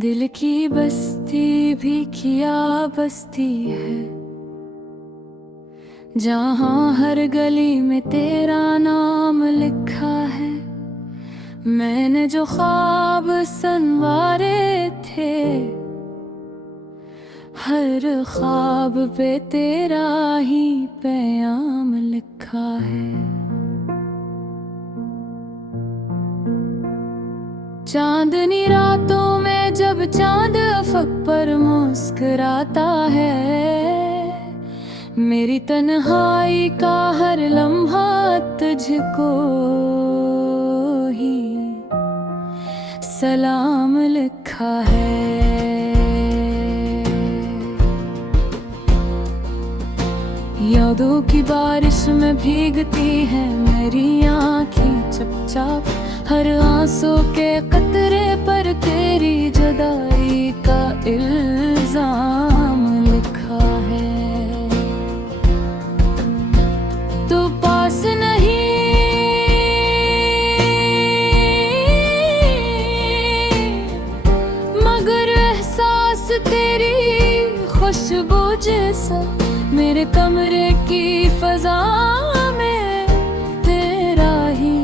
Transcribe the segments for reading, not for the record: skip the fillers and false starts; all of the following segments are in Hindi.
दिल की बस्ती भी किया बस्ती है, जहाँ हर गली में तेरा नाम लिखा है। मैंने जो ख्वाब संवारे थे, हर ख्वाब पे तेरा ही पैगाम लिखा है। चांदनी रातों में जब चांद अफक पर मुस्कुराता है, मेरी तन्हाई का हर लम्हा तुझको ही सलाम लिखा है। यादों की बारिश में भीगती है मेरी आँखें चुपचाप, हर आंसू के कतरे पर तेरी जुदाई का इल्जाम लिखा है। तू पास नहीं, मगर एहसास तेरी खुशबू जैसा मेरे कमरे की फजा में तेरा ही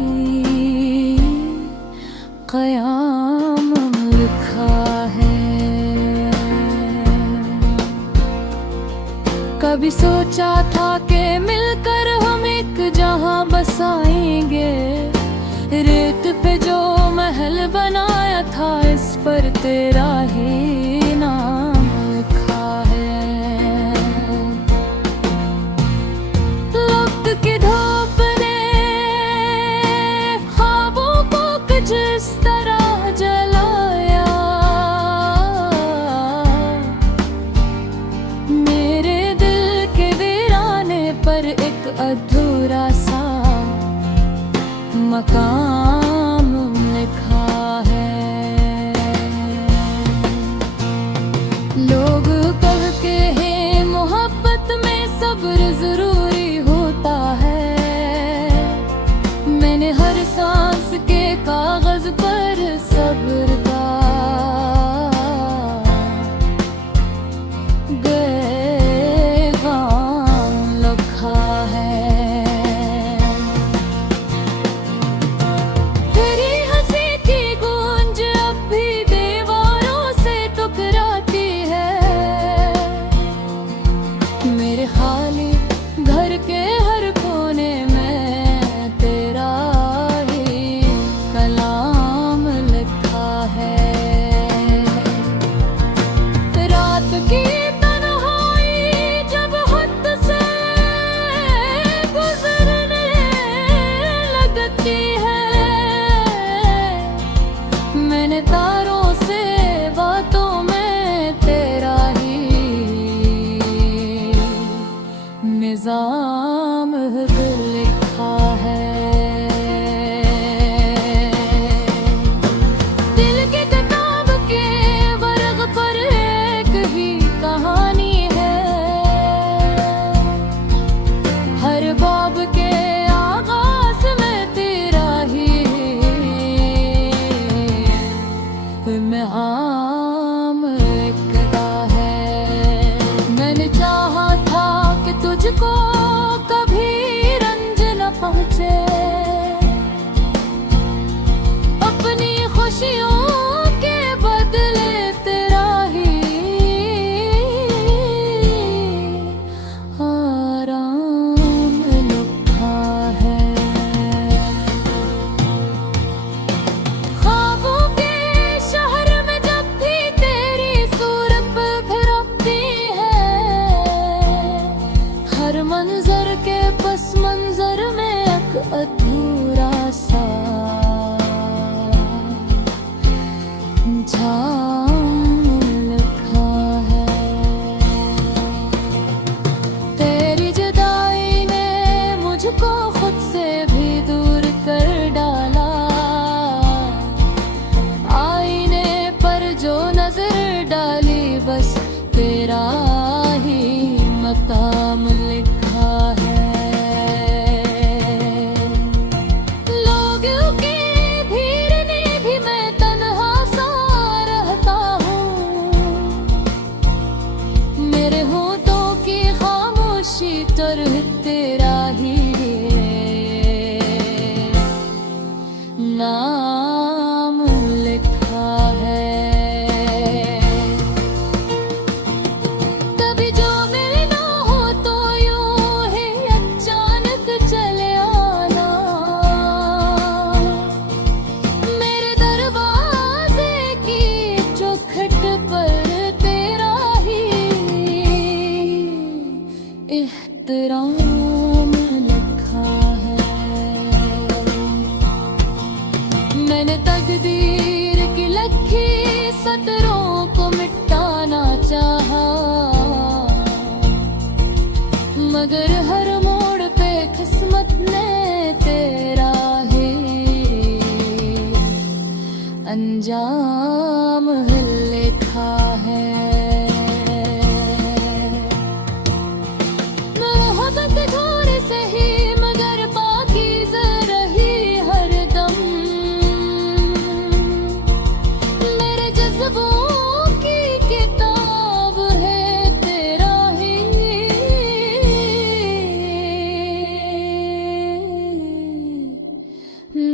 क़याम लिखा है। कभी सोचा था कि मिलकर हम एक जहां बसाएंगे, रेत पे जो महल बनाया था इस पर तेरा ही नाम लिखा है। वक्त की धूप ने ख्वाबों को कुछ इस तरह जलाया, मेरे दिल के वीराने पर एक अधूरा सा मकाम लिखा है। लोग कहते हैं मोहब्बत में सब्र जरूरी होता है, मैंने हर सांस के कागज पर सब्र का पैगाम लिखा है। तेरी हंसी की गूंज अब भी दीवारों से टकराती है, मेरे खाली घर के हर कोने में तेरा ही कलाम लिखा है। रात की तन्हाई जब हद से गुजरने लगती है, मैंने तारों से बातों में तेरा ही निजाम लिखा है। दिल की किताब के वर्ग पर एक ही कहानी है, हर बाब के आगाज में तेरा ही इल्हाम लिखा है। मैंने चाहा था कि तुझको कभी रंज न पहुंचे, अपनी खुशियों के बदले तेरा ही आराम लिखा है। ख्वाबों के शहर में जब भी तेरी सूरत फिरती है, हर मंजर के पस मंजर में एक अधूरा सा झाम लिखा है। तेरी जुदाई ने मुझको खुद से भी दूर कर डाला, आईने पर जो नजर डाली बस तेरा ही मकाम लिखा है। एहतराम लिखा है। मैंने तकदीर की लखी सतरों को मिटाना चाहा, मगर हर मोड़ पे किस्मत ने तेरा ही अंजाम लिखा है। मोहब्बत थोड़ी सही मगर पाकीज़ रही हरदम, मेरे जज्बों की किताब है तेरा ही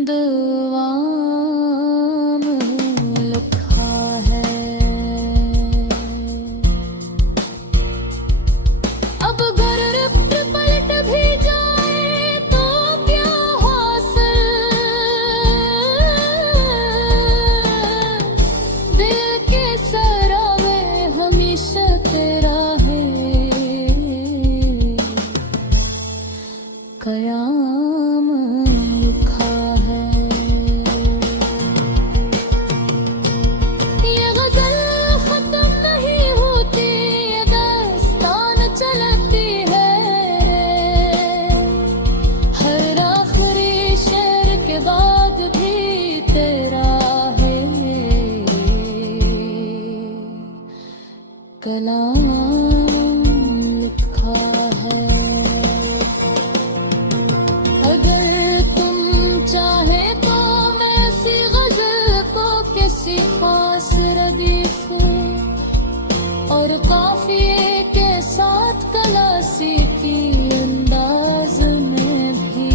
दुआम लिखा है। अब अगर रिप्ट पलट भी जाए तो क्या हासिल, दिल के सरावे हमेशा तेरा है कयाम लिखा है। ये गजल खत्म नहीं होती, ये दास्तान चलती है, हर आखिरी शेर के बाद भी तेरा है कलाम लिखा है। अगर तुम चाहे तो मैं ऐसी गजल को किसी खास रदीफ और काफिए के साथ कलासी की अंदाज में भी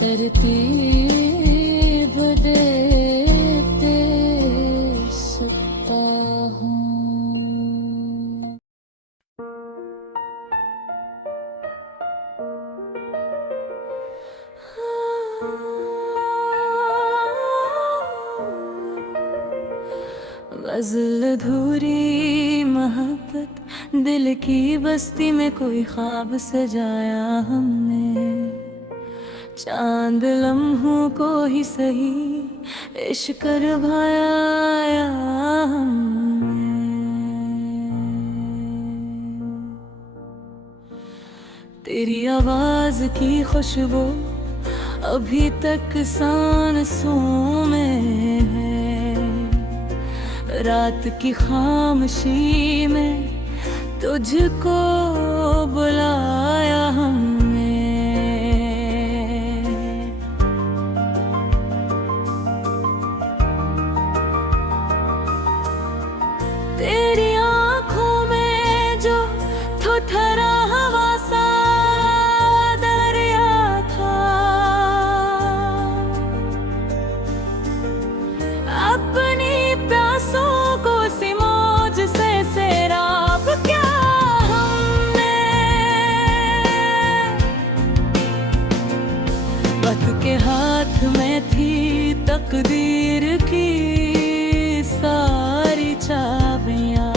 तरतीब देते सकता हूँ। गज़ल अधूरी मोहब्बत दिल की बस्ती में कोई ख्वाब सजाया हमने, चांद लम्हों को ही सही इश्क करवाया हमने। तेरी आवाज की खुशबू अभी तक सांसों में है, रात की खामोशी में तुझको बुलाया हमने। तेरी आंखों में जो थोथरा हवा सा दरिया था, अपनी प्यासों को सिमोज से सैराब क्या हमने। वक्त के हाथ में थी तकदीर की सारी चाबियां,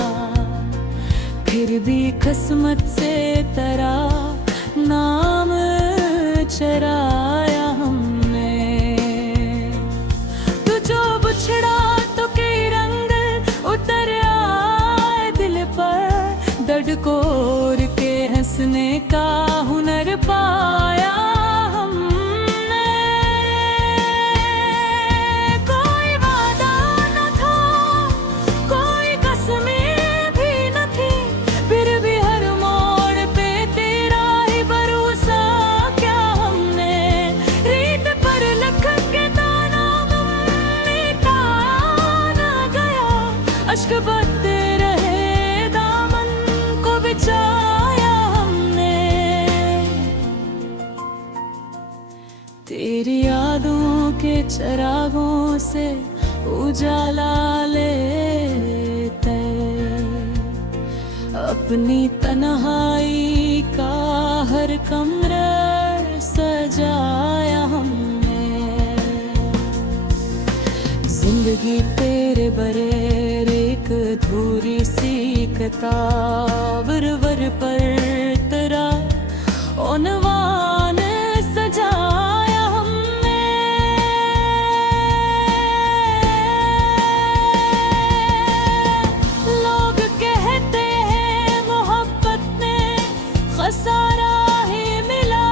फिर भी किस्मत से तेरा नाम चराया हमने। तू जो बिछड़ा तो कई रंग उतर आए दिल पर, दडकोर के हंसने का हुनर पाया हमने। कोई वादा न था, कोई कसमें भी न थी, फिर भी हर मोड़ पे तेरा ही भरोसा क्या हमने। रीत पर लिख के ताना मिटा न गया, अश्क बहते रहे दामन को बिछाया हमने। तेरी यादों के चरागों से उजाला लेते, अपनी तन्हाई का हर कमरा सजाया हमने। जिंदगी तेरे बगैर एक अधूरी सी किताब रवर पर तेरा उन्वान सजाया हमने। लोग कहते हैं मोहब्बत ने खसारा ही मिला,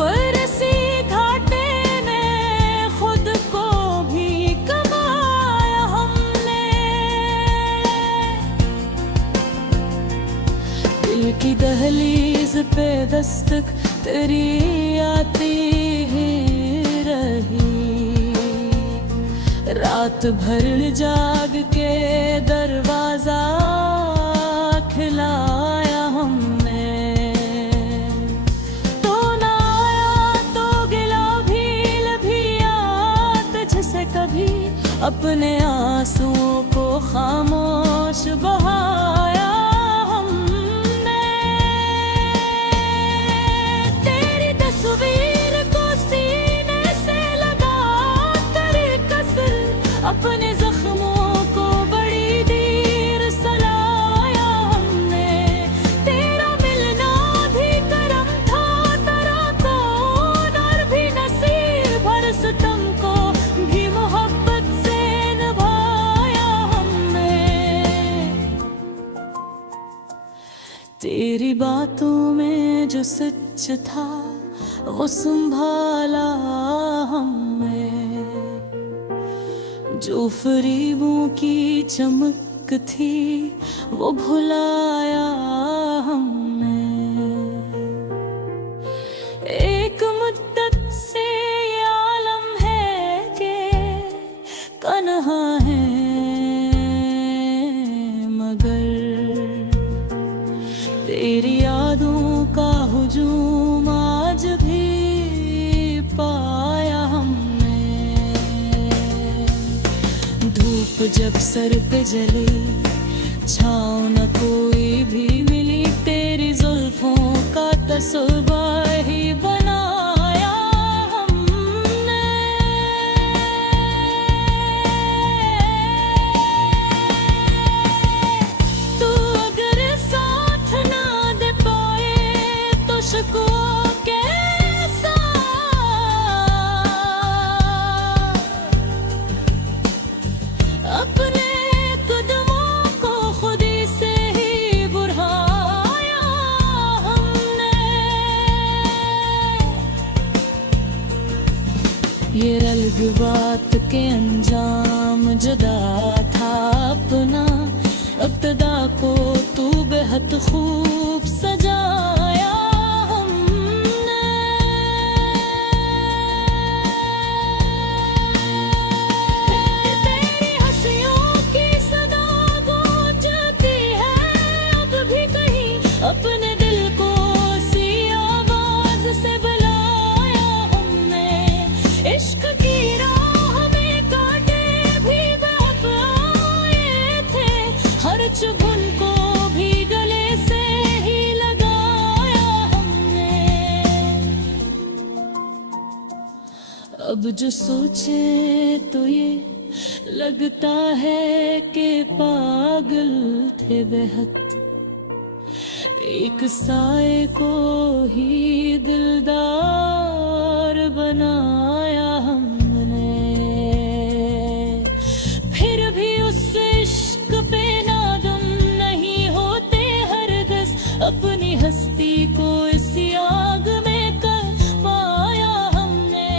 पर इसी घाटे में खुद को भी कमाया हमने। दिल की दहलीज पे दस्तक तेरी आती ही रही, रात भर जाग के दरवाजा खिलाया हमने। तो ना आया तो गिला भी याद जिसे कभी अपने आंसुओं को खामोश बहाया हमने। तेरी तस्वीर को सीने से लगा कर कसर अपने जख्मों को बड़ी देर सलाया हमने। तेरा मिलना भी करम था तेरा कौन, और भी नसीब भर सितम को भी मोहब्बत से निभाया हमने। तेरी बातों में जो सच था वो संभाला हमने, जो फरीबों की चमक थी वो भुलाया हमने। एक मुद्दत से ये आलम है कि तन्हा है, मगर तेरी यादों का हुजूम आज भी पाया हमने। धूप जब सर पे जली छाँव न कोई भी मिली, तेरी जुल्फों का तस्वीर ही बनाया हमने। तू अगर साथ ना दे पाए तो शिकवा कैसा, अपने कदमों को खुद से ही बढ़ाया हमने। ये अलग बात के अंजाम जुदा था अपना, इब्तिदा को तू बेहद खूब सजाया हमने। तेरी हंसियों की सदा गूंजती है अब भी कहीं, अपने दिल को सी आवाज से बुलाया हमने। इश्क की राह में कांटे भी बहक आए थे, हर चुभन को भी गले से ही लगाया हमने। अब जो सोचे तो ये लगता है कि पागल थे बेहद, एक साए को ही दिलदार बनाया हमने। फिर भी उस इश्क पे नादम नहीं होते हरगिज़, अपनी हस्ती को इसी आग में कर पाया हमने।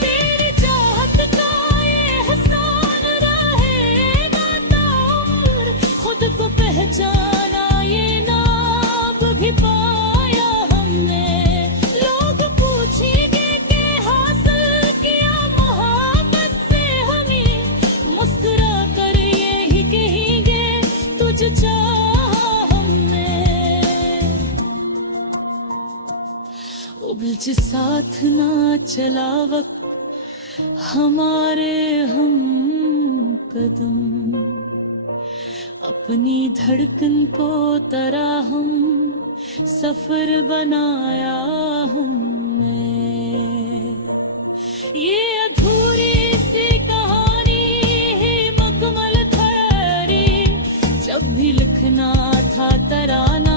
तेरी चाहत का ये एहसान रहेगा ताउम्र, खुद को पहचाना ये नाब भी पाया हमने। लोग पूछेंगे कि हासिल किया मोहब्बत से हमें, मुस्कुरा कर यही कहेंगे तुझ चाहा हमने। उलझ साथ ना चला वक्त हमारे हम कदम, अपनी धड़कन को तरह हम सफर बनाया हमने। ये अधूरी सी कहानी ही मकमल ठहरी, जब भी लिखना था तराना